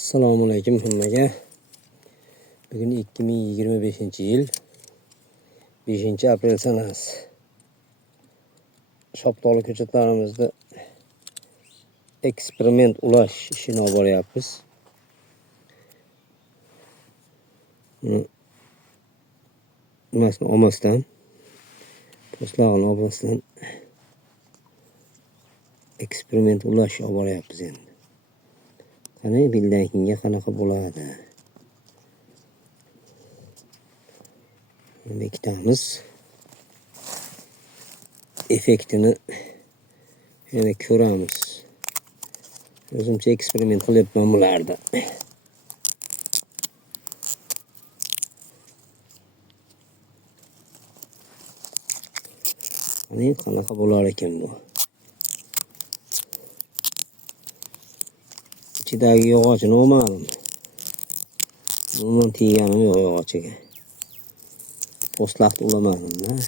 Assalomu alaykum hammaga. Bugun 2025-yil 5-aprel sanasi. Shoptoli ko'chatlarimizda eksperiment ulash ishini olib boryapmiz. Nimasini olmasdan, postlarni olmasdan eksperiment ulash olib boryapmiz endi. Qani bildan keyinga qanaqa bo'ladi? Bekitamiz. Effektini yana ko'ramiz. O'zimcha eksperiment qilyapman bularda. Qani qanaqa bo'lar ekan bu? İçidagi yog'ochini olmadim. Umuman tegganim yo'q yog'ochiga. Postlarni ulamadim.